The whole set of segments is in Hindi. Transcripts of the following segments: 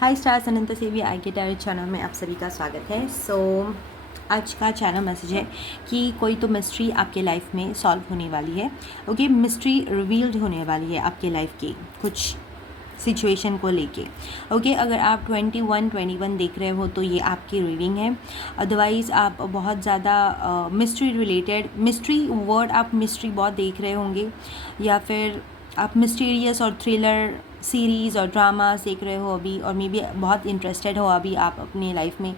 हाय स्टार्स, अनंत सेवी आई के टायर चैनल में आप सभी का स्वागत है। आज का चैनल मैसेज है कि कोई तो मिस्ट्री आपके लाइफ में सॉल्व होने वाली है। ओके, मिस्ट्री रिवील्ड होने वाली है आपके लाइफ की कुछ सिचुएशन को लेके। ओके, अगर आप 21 देख रहे हो तो ये आपकी रीडिंग है। अदरवाइज़ आप बहुत ज़्यादा मिस्ट्री रिलेटेड, मिस्ट्री वर्ड आप मिस्ट्री बहुत देख रहे होंगे, या फिर आप मिस्टीरियस और थ्रिलर सीरीज़ और ड्रामास देख रहे हो अभी, और मे बी बहुत इंटरेस्टेड हो अभी आप अपने लाइफ में,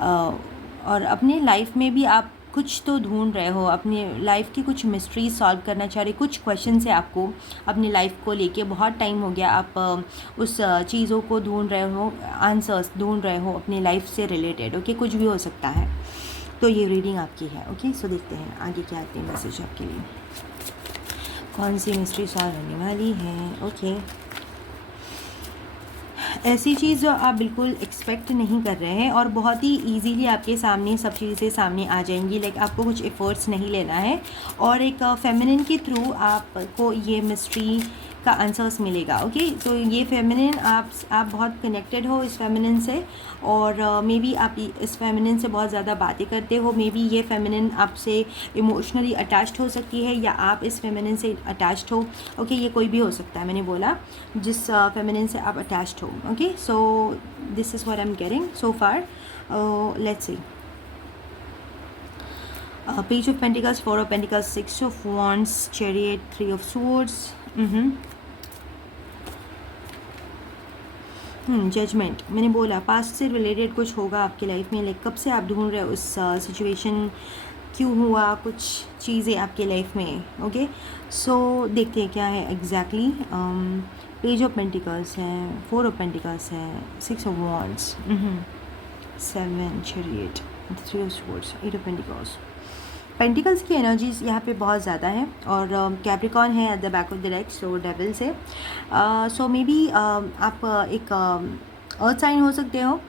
और अपने लाइफ में भी आप कुछ तो ढूंढ रहे हो, अपने लाइफ की कुछ मिस्ट्रीज सॉल्व करना चाह रहे, कुछ क्वेश्चन है आपको अपनी लाइफ को लेके। बहुत टाइम हो गया आप उस चीज़ों को ढूंढ रहे हो, आंसर्स ढूंढ रहे हो अपनी लाइफ से रिलेटेड। ओके, कुछ भी हो सकता है। तो ये रीडिंग आपकी है। ओके, सो देखते हैं आगे क्या आते हैं मैसेज आपके लिए, कौन सी मिस्ट्री सॉल्व होने वाली है। ओके, ऐसी चीज़ जो आप बिल्कुल एक्सपेक्ट नहीं कर रहे हैं और बहुत ही इजीली आपके सामने सब चीज़ें सामने आ जाएंगी। लाइक आपको कुछ एफर्ट्स नहीं लेना है, और एक फेमिनिन के थ्रू आपको ये मिस्ट्री का आंसर्स मिलेगा। ओके, तो ये फेमिनिन आप बहुत कनेक्टेड हो इस फेमिनिन से, और मे बी आप इस फेमिनिन से बहुत ज़्यादा बातें करते हो। मे बी ये फेमिनिन आपसे इमोशनली अटैच्ड हो सकती है, या आप इस फेमिनिन से अटैच्ड हो। ओके, ये कोई भी हो सकता है, मैंने बोला जिस फेमिनिन से आप अटैच्ड हो। Okay, so this is what I am getting so far. Let's see, Page of Pentacles, 4 of Pentacles, 6 of Wands, Chariot, 3 of Swords, judgement. मैंने बोला पास्ट से रिलेटेड कुछ होगा आपकी लाइफ में। लाइक कब से आप ढूंढ रहे हो उस सिचुएशन, क्यों हुआ कुछ चीज़ें आपके लाइफ में। ओके, सो देखते हैं क्या है एग्जैक्टली। पेज ऑफ पेंटिकल्स है, 4 ऑफ पेंटिकल्स है, 6 of wands, 7 chariot, 3 of swords, 8 of pentacles. Pentacles की एनर्जीज यहाँ पे बहुत ज़्यादा है, और कैप्रिकॉन है at the back of the deck, so devil से। सो मे बी आप एक अर्थ साइन हो सकते हो,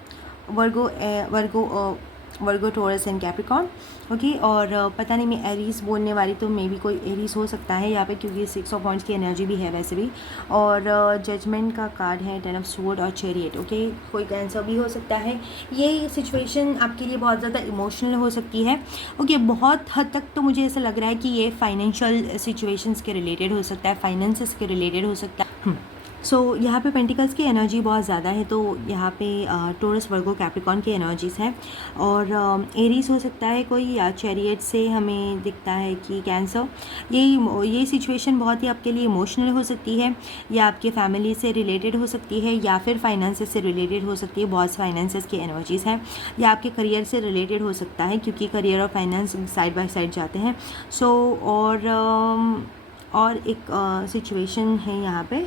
वर्गो टोरस एंड कैप्रिकॉन। ओके, और पता नहीं मैं एरीज बोलने वाली, तो मे बी कोई एरीज हो सकता है यहाँ पे, क्योंकि 6 ऑफ वॉन्ड्स की एनर्जी भी है वैसे भी। और जजमेंट का कार्ड है, 10 ऑफ स्वॉर्ड और चैरियट। ओके, कोई कैंसर भी हो सकता है। ये सिचुएशन आपके लिए बहुत ज़्यादा इमोशनल हो सकती है। ओके, बहुत हद तक तो मुझे ऐसा लग रहा है कि ये फाइनेंशियल सिचुएशंस के रिलेटेड हो सकता है, फाइनेंसेस के रिलेटेड हो सकता है। सो यहाँ पे पेंटिकल्स की एनर्जी बहुत ज़्यादा है, तो यहाँ पे टोरस, वर्गो, कैप्रिकॉन की एनर्जीज है, और एरीज हो सकता है कोई, या चैरियट से हमें दिखता है कि कैंसर। ये सिचुएशन बहुत ही आपके लिए इमोशनल हो सकती है, या आपके फैमिली से रिलेटेड हो सकती है, या फिर फाइनेंसेस से रिलेटेड हो सकती है। बहुत फाइनेंसेस की एनर्जीज है, या आपके करियर से रिलेटेड हो सकता है, क्योंकि करियर और फाइनेंस साइड बाय साइड जाते हैं। सो और एक सिचुएशन है यहाँ पे,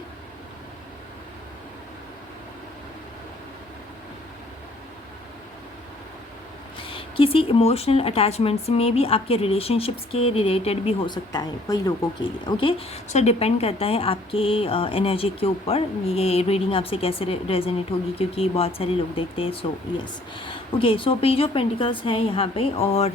किसी इमोशनल अटैचमेंट से में भी आपके रिलेशनशिप्स के रिलेटेड भी हो सकता है कई लोगों के लिए। ओके, सो डिपेंड करता है आपके एनर्जी के ऊपर ये रीडिंग आपसे कैसे रेजोनेट होगी, क्योंकि बहुत सारे लोग देखते हैं। So yes, okay, so page of pentacles है यहाँ पे, और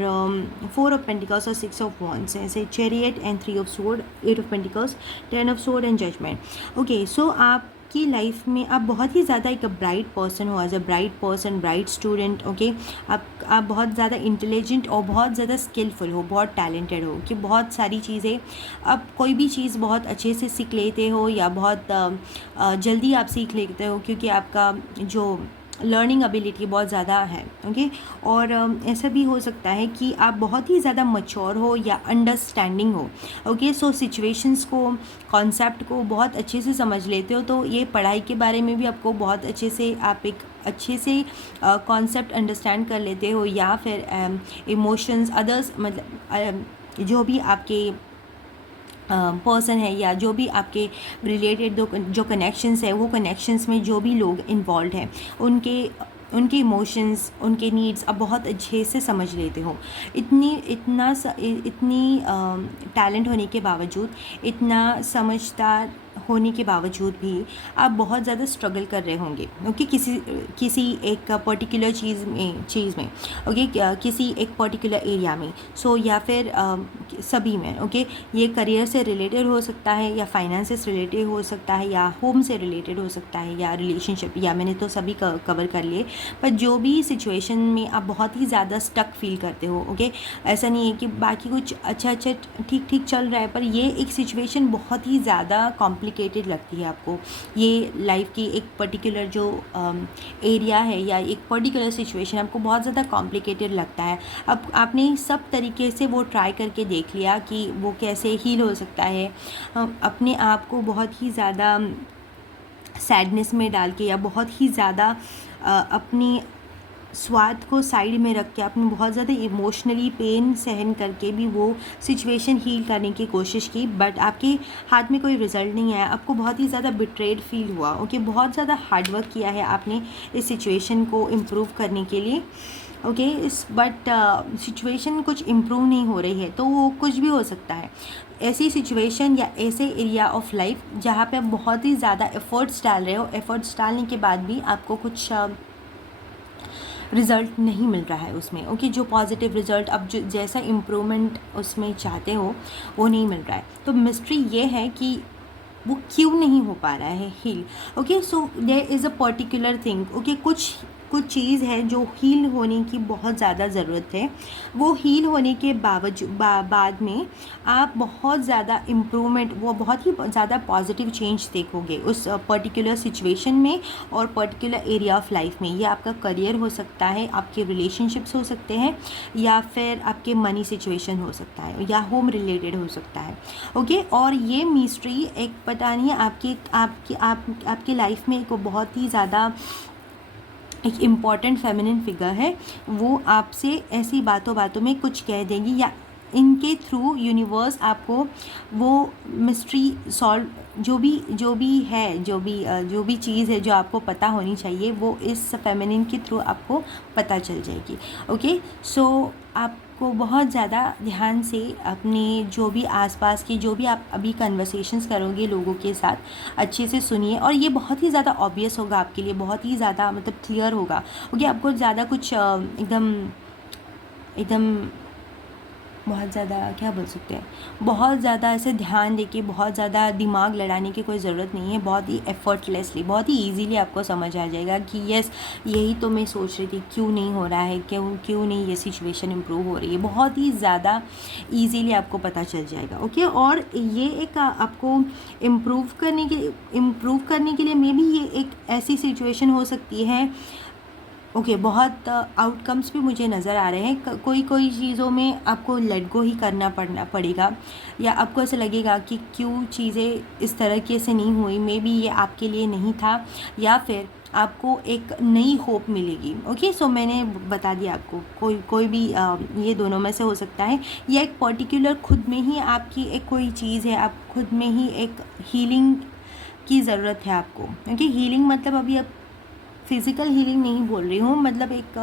4 ऑफ पेंटिकल्स और 6 ऑफ वॉन्ड्स है, ऐसे chariot and 3 of sword, 8 of pentacles, 10 of sword and judgement. Okay, so आप की लाइफ में आप बहुत ही ज़्यादा एक ब्राइट पर्सन हो, as a bright person, bright student. Okay, आप बहुत ज़्यादा इंटेलिजेंट और बहुत ज़्यादा स्किलफुल हो, बहुत टैलेंटेड हो, कि बहुत सारी चीज़ें आप कोई भी चीज़ बहुत अच्छे से सीख लेते हो, या बहुत जल्दी आप सीख लेते हो, क्योंकि आपका जो लर्निंग एबिलिटी बहुत ज़्यादा है। ओके, और ऐसा भी हो सकता है कि आप बहुत ही ज़्यादा मच्योर हो या अंडरस्टैंडिंग हो। ओके, सो सिचुएशंस को, कॉन्सेप्ट को बहुत अच्छे से समझ लेते हो। तो ये पढ़ाई के बारे में भी आपको बहुत अच्छे से, आप एक अच्छे से कॉन्सेप्ट अंडरस्टैंड कर लेते हो, या फिर इमोशंस, अदर्स, मतलब जो भी आपके पर्सन है, या जो भी आपके रिलेटेड जो कनेक्शंस है, वो कनेक्शंस में जो भी लोग इन्वॉल्व हैं, उनके इमोशंस, उनके नीड्स आप बहुत अच्छे से समझ लेते हो। इतनी टैलेंट होने के बावजूद, इतना समझदार होने के बावजूद भी आप बहुत ज़्यादा स्ट्रगल कर रहे होंगे, ओके, किसी एक पर्टिकुलर चीज़ में, ओके, किसी एक पर्टिकुलर एरिया में, सो या फिर सभी में, ओके। ये करियर से रिलेटेड हो सकता है, या फाइनेंस से रिलेटेड हो सकता है, या होम से रिलेटेड हो सकता है, या रिलेशनशिप, या मैंने तो सभी कवर कर लिए। पर जो भी सिचुएशन में आप बहुत ही ज़्यादा स्टक फील करते हो, ओके, ऐसा नहीं है कि बाकी कुछ अच्छा ठीक ठीक चल रहा है, पर ये एक सिचुएशन बहुत ही ज़्यादा कॉम्प्लिकेटेड लगती है आपको। ये लाइफ की एक पर्टिकुलर जो एरिया है, या एक पर्टिकुलर सिचुएशन आपको बहुत ज़्यादा कॉम्प्लिकेटेड लगता है। अब आपने सब तरीके से वो ट्राई करके देख लिया कि वो कैसे हील हो सकता है। अपने आप को बहुत ही ज़्यादा सैडनेस में डाल के, या बहुत ही ज़्यादा अपनी स्वाद को साइड में रख के, आपने बहुत ज़्यादा इमोशनली पेन सहन करके भी वो सिचुएशन हील करने की कोशिश की, बट आपके हाथ में कोई रिज़ल्ट नहीं आया। आपको बहुत ही ज़्यादा बिट्रेड फील हुआ, ओके। बहुत ज़्यादा हार्डवर्क किया है आपने इस सिचुएशन को इम्प्रूव करने के लिए, ओके, बट सिचुएशन कुछ इम्प्रूव नहीं हो रही है। तो वो कुछ भी हो सकता है, ऐसी सिचुएशन या ऐसे एरिया ऑफ लाइफ जहाँ पे आप बहुत ही ज़्यादा एफ़र्ट्स डाल रहे हो, एफ़र्ट्स डालने के बाद भी आपको कुछ रिज़ल्ट नहीं मिल रहा है उसमें, ओके। जो पॉजिटिव रिज़ल्ट आप जो जैसा इम्प्रूवमेंट उसमें चाहते हो वो नहीं मिल रहा है। तो मिस्ट्री ये है कि वो क्यों नहीं हो पा रहा है heal, okay. So there is a particular thing, okay. कुछ चीज़ है जो हील होने की बहुत ज़्यादा ज़रूरत है। वो हील होने के बाद में आप बहुत ज़्यादा इम्प्रूवमेंट, वो बहुत ही ज़्यादा पॉजिटिव चेंज देखोगे उस पर्टिकुलर सिचुएशन में और पर्टिकुलर एरिया ऑफ लाइफ में। ये आपका करियर हो सकता है, आपके रिलेशनशिप्स हो सकते हैं, या फिर आपके मनी सिचुएशन हो सकता है, या होम रिलेटेड हो सकता है, ओके। और ये मिस्ट्री एक पता नहीं आपकी लाइफ में एक बहुत ही ज़्यादा एक इम्पॉर्टेंट फेमिनिन फिगर है, वो आपसे ऐसी बातों में कुछ कह देंगी, या इनके थ्रू यूनिवर्स आपको वो मिस्ट्री सॉल्व, जो भी चीज़ है जो आपको पता होनी चाहिए, वो इस फेमिनिन के थ्रू आपको पता चल जाएगी, ओके। सो आपको बहुत ज़्यादा ध्यान से अपने जो भी आसपास की, जो भी आप अभी कन्वर्सेशंस करोगे लोगों के साथ, अच्छे से सुनिए। और ये बहुत ही ज़्यादा ऑब्वियस होगा आपके लिए, बहुत ही ज़्यादा मतलब क्लियर होगा, ओके। आपको ज़्यादा कुछ एकदम बहुत ज़्यादा क्या बोल सकते हैं, बहुत ज़्यादा ऐसे ध्यान देके, बहुत ज़्यादा दिमाग लड़ाने की कोई ज़रूरत नहीं है। बहुत ही एफर्टलेसली, बहुत ही इजीली आपको समझ आ जाएगा कि यस, यही तो मैं सोच रही थी, क्यों नहीं हो रहा है, क्यों नहीं ये सिचुएशन इम्प्रूव हो रही है। बहुत ही ज़्यादा ईजीली आपको पता चल जाएगा, ओके। और ये एक आपको इम्प्रूव करने के लिए मे बी ये एक ऐसी सिचुएशन हो सकती है, ओके। बहुत आउटकम्स भी मुझे नज़र आ रहे हैं। कोई चीज़ों में आपको लेट गो ही करना पड़ेगा, या आपको ऐसा लगेगा कि क्यों चीज़ें इस तरीके से नहीं हुई, मे बी ये आपके लिए नहीं था, या फिर आपको एक नई होप मिलेगी, ओके। सो मैंने बता दिया आपको, कोई भी ये दोनों में से हो सकता है, या एक पर्टिकुलर खुद में ही आपकी एक कोई चीज़ है, आप खुद में ही एक हीलिंग की ज़रूरत है आपको, ओके। हीलिंग मतलब अभी आप फिज़िकल हीलिंग नहीं बोल रही हूँ, मतलब एक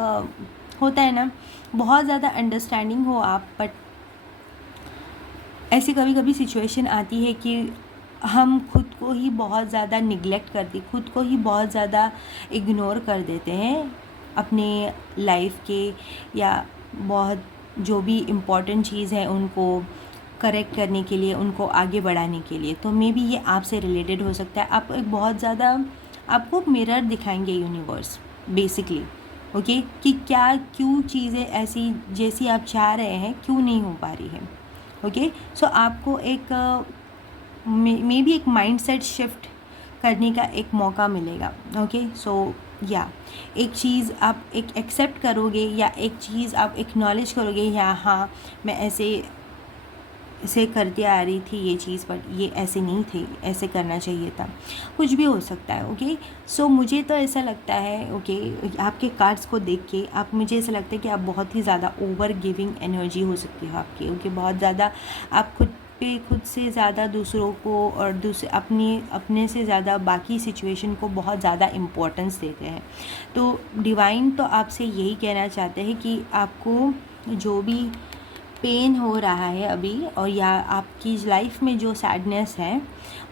होता है ना, बहुत ज़्यादा अंडरस्टैंडिंग हो आप, बट ऐसी कभी सिचुएशन आती है कि हम खुद को ही बहुत ज़्यादा निगलेक्ट करते, खुद को ही बहुत ज़्यादा इग्नोर कर देते हैं अपने लाइफ के, या बहुत जो भी इम्पोर्टेंट चीज़ है उनको करेक्ट करने के लिए, उनको आगे बढ़ाने के लिए। तो मे बी ये आपसे रिलेटेड हो सकता है। आप एक बहुत ज़्यादा, आपको मिरर दिखाएंगे यूनिवर्स बेसिकली, ओके, कि क्यों चीज़ें ऐसी जैसी आप चाह रहे हैं क्यों नहीं हो पा रही है, ओके। सो आपको एक मे बी एक माइंडसेट शिफ्ट करने का एक मौका मिलेगा, ओके। सो या एक चीज़ आप एक एक्सेप्ट करोगे, या एक चीज़ आप एक्नॉलेज करोगे, या हाँ मैं ऐसे करती आ रही थी ये चीज़, बट ये ऐसे नहीं थी, ऐसे करना चाहिए था, कुछ भी हो सकता है, ओके। सो मुझे तो ऐसा लगता है, ओके, आपके कार्ड्स को देख के मुझे ऐसा लगता है कि आप बहुत ही ज़्यादा ओवर गिविंग एनर्जी हो सकती है आपकी, ओके। बहुत ज़्यादा आप खुद से ज़्यादा दूसरों को, और अपने से ज़्यादा बाकी सिचुएशन को बहुत ज़्यादा इम्पोर्टेंस देते हैं। तो डिवाइन तो आपसे यही कहना चाहते हैं कि आपको जो भी पेन हो रहा है अभी, और या आपकी लाइफ में जो सैडनेस है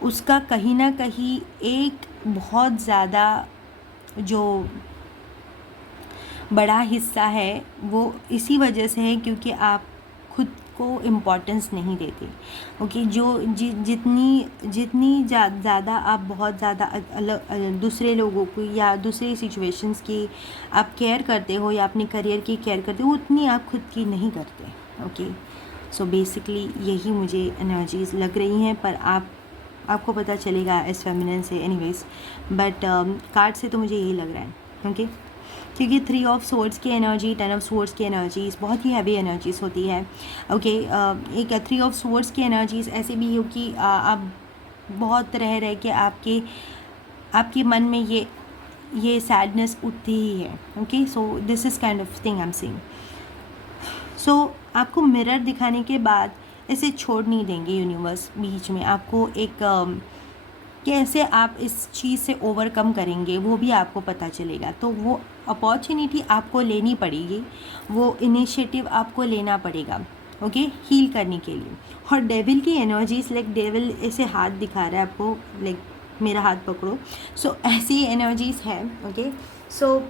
उसका कहीं ना कहीं एक बहुत ज़्यादा जो बड़ा हिस्सा है वो इसी वजह से है क्योंकि आप खुद को इम्पोर्टेंस नहीं देते। ओके, जितनी जितनी ज़्यादा आप बहुत ज़्यादा अलग दूसरे लोगों को या दूसरे सिचुएशंस की आप केयर करते हो या अपने करियर की केयर करते हो, उतनी आप खुद की नहीं करते। ओके, सो बेसिकली यही मुझे एनर्जीज लग रही हैं, पर आपको पता चलेगा एज फेमिनिन से एनीवेज, बट कार्ड से तो मुझे यही लग रहा है। ओके, क्योंकि 3 ऑफ सोर्ड्स की एनर्जी, 10 ऑफ सोर्ड्स की एनर्जीज़ बहुत ही हैवी एनर्जीज़ होती है। ओके, एक 3 ऑफ सोर्ड्स की एनर्जीज़ ऐसे भी हो कि आप बहुत रह के आपके मन में ये सैडनेस उठती ही है। Okay, so this is kind of thing I am seeing. So आपको मिरर दिखाने के बाद इसे छोड़ नहीं देंगे यूनिवर्स बीच में, आपको एक कैसे आप इस चीज़ से ओवरकम करेंगे वो भी आपको पता चलेगा। तो वो अपॉर्चुनिटी आपको लेनी पड़ेगी, वो इनिशिएटिव आपको लेना पड़ेगा। ओके, हील करने के लिए। और डेविल की एनर्जीज, लाइक डेविल ऐसे हाथ दिखा रहा है आपको, लाइक मेरा हाथ पकड़ो, सो ऐसी एनर्जीज है। ओके, सो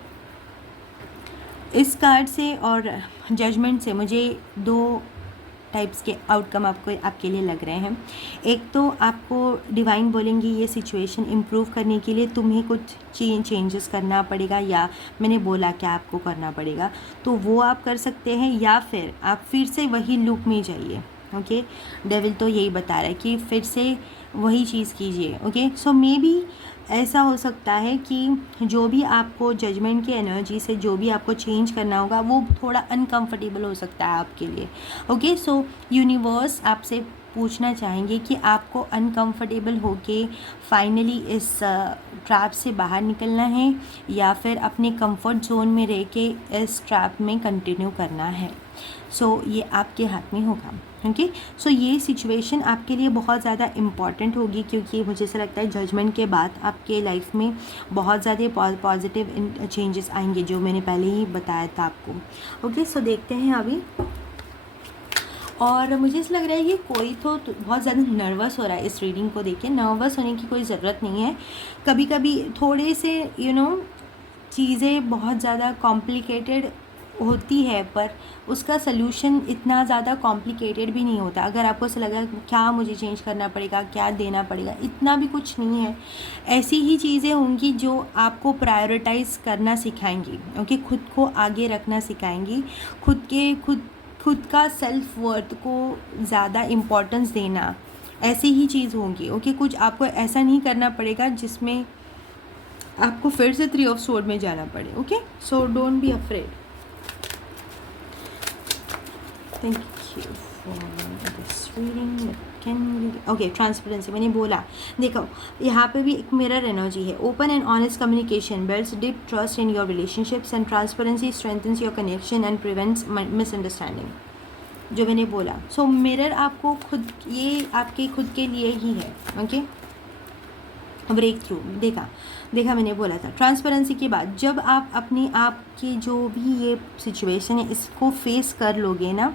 इस कार्ड से और जजमेंट से मुझे 2 टाइप्स के आउटकम आपके लिए लग रहे हैं। एक तो आपको डिवाइन बोलेंगी ये सिचुएशन इम्प्रूव करने के लिए तुम्हें कुछ चेंजेस करना पड़ेगा, या मैंने बोला क्या आपको करना पड़ेगा, तो वो आप कर सकते हैं, या फिर आप फिर से वही लूप में जाइए। ओके, डेविल तो यही बता रहा है कि फिर से वही चीज़ कीजिए। ओके, सो मे बी ऐसा हो सकता है कि जो भी आपको जजमेंट की एनर्जी से जो भी आपको चेंज करना होगा वो थोड़ा अनकंफर्टेबल हो सकता है आपके लिए। ओके, सो यूनिवर्स आपसे पूछना चाहेंगे कि आपको अनकंफर्टेबल होके फाइनली इस ट्रैप से बाहर निकलना है, या फिर अपने कंफर्ट जोन में रह के इस ट्रैप में कंटिन्यू करना है। सो ये आपके हाथ में होगा। ओके, सो ये सिचुएशन आपके लिए बहुत ज़्यादा इम्पॉर्टेंट होगी, क्योंकि मुझे ऐसा लगता है जजमेंट के बाद आपके लाइफ में बहुत ज़्यादा पॉजिटिव चेंजेस आएंगे, जो मैंने पहले ही बताया था आपको। ओके, सो देखते हैं अभी। और मुझे ऐसा लग रहा है कि कोई तो बहुत ज़्यादा नर्वस हो रहा है इस रीडिंग को देख के। नर्वस होने की कोई ज़रूरत नहीं है। कभी कभी थोड़े से चीज़ें बहुत ज़्यादा कॉम्प्लिकेटेड होती है, पर उसका सलूशन इतना ज़्यादा कॉम्प्लिकेटेड भी नहीं होता। अगर आपको ऐसा लगा क्या मुझे चेंज करना पड़ेगा, क्या देना पड़ेगा, इतना भी कुछ नहीं है। ऐसी ही चीज़ें होंगी जो आपको प्रायोरिटाइज़ करना सिखाएंगी। ओके, खुद को आगे रखना सिखाएंगी, खुद का सेल्फ वर्थ को ज़्यादा इम्पोर्टेंस देना, ऐसी ही चीज़ होंगी। ओके, कुछ आपको ऐसा नहीं करना पड़ेगा जिसमें आपको फिर से 3 ऑफ सोर्ड में जाना पड़े। Okay, so don't be afraid. Thank you for this reading. Okay, transparency मैंने बोला, देखो यहाँ पे भी एक मिरर एनर्जी है। Open and honest communication builds deep trust in your relationships and transparency strengthens your connection and prevents misunderstanding, जो मैंने बोला। सो मिरर आपको खुद, ये आपके खुद के लिए ही है। ओके, ब्रेक थ्रू देखा मैंने बोला था। ट्रांसपेरेंसी के बाद जब आप अपने आप की जो भी ये सिचुएशन है इसको फेस कर लोगे ना,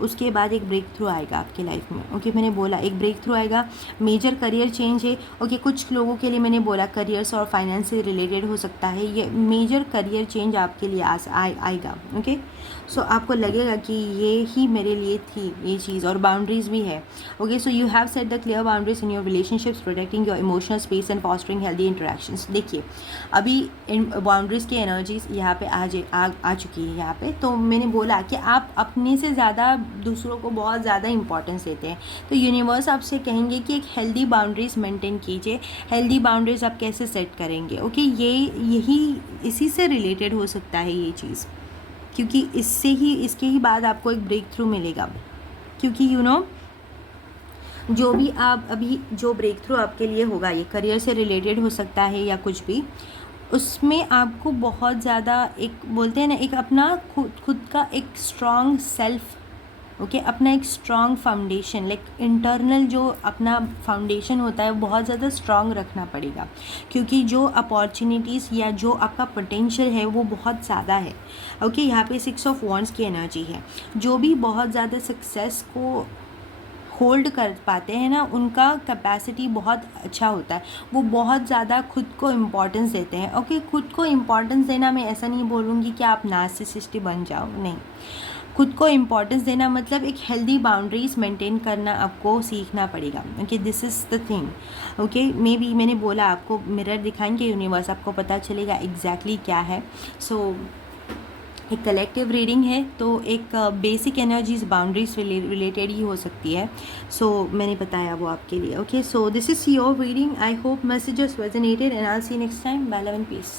उसके बाद एक ब्रेक थ्रू आएगा आपकी लाइफ में। ओके, मैंने बोला एक ब्रेक थ्रू आएगा। मेजर करियर चेंज है। ओके, कुछ लोगों के लिए मैंने बोला करियर्स और फाइनेंस से रिलेटेड हो सकता है। ये मेजर करियर चेंज आपके लिए आएगा। ओके, सो आपको लगेगा कि ये ही मेरे लिए थी ये चीज़, और बाउंड्रीज भी है। Okay, so you have set the clear boundaries in your relationships, protecting your emotional space and fostering healthy interactions. देखिए अभी इन बाउंड्रीज की एनर्जीज यहाँ पे आ चुकी है यहाँ पे। तो मैंने बोला कि आप अपने से ज़्यादा दूसरों को बहुत ज़्यादा इंपॉर्टेंस देते हैं, तो यूनिवर्स आपसे कहेंगे कि एक हेल्दी बाउंड्रीज मेंटेन कीजिए। हेल्दी बाउंड्रीज आप कैसे सेट करेंगे? ओके, इसी से रिलेटेड हो सकता है ये चीज़, क्योंकि इसके ही बाद आपको एक ब्रेक थ्रू मिलेगा। क्योंकि जो भी आप अभी जो ब्रेक थ्रू आपके लिए होगा, ये करियर से रिलेटेड हो सकता है या कुछ भी, उसमें आपको बहुत ज़्यादा एक बोलते हैं ना, एक अपना खुद का एक स्ट्रॉन्ग सेल्फ ओके अपना एक स्ट्रॉन्ग फाउंडेशन लाइक इंटरनल जो अपना फाउंडेशन होता है वो बहुत ज़्यादा स्ट्रॉन्ग रखना पड़ेगा, क्योंकि जो अपॉर्चुनिटीज़ या जो आपका पोटेंशियल है वो बहुत ज़्यादा है। ओके यहाँ पे 6 ऑफ वॉन्ड्स की एनर्जी है। जो भी बहुत ज़्यादा सक्सेस को होल्ड कर पाते हैं ना, उनका कैपेसिटी बहुत अच्छा होता है, वो बहुत ज़्यादा खुद को इम्पोर्टेंस देते हैं। ओके खुद को इम्पोर्टेंस देना, मैं ऐसा नहीं बोलूँगी कि आप नार्सिसिस्ट बन जाओ, नहीं। खुद को इम्पोर्टेंस देना मतलब एक हेल्दी बाउंड्रीज मेंटेन करना आपको सीखना पड़ेगा। Okay this is the thing. Okay may be मैंने बोला आपको मिरर दिखाएंगे यूनिवर्स, आपको पता चलेगा एग्जैक्टली क्या है। सो एक कलेक्टिव रीडिंग है, तो एक बेसिक एनर्जीज बाउंड्रीज रिलेटेड ही हो सकती है। सो मैंने बताया वो आपके लिए। Okay so this is your reading. I hope messages resonated and I will see next time. Bye, love and piece.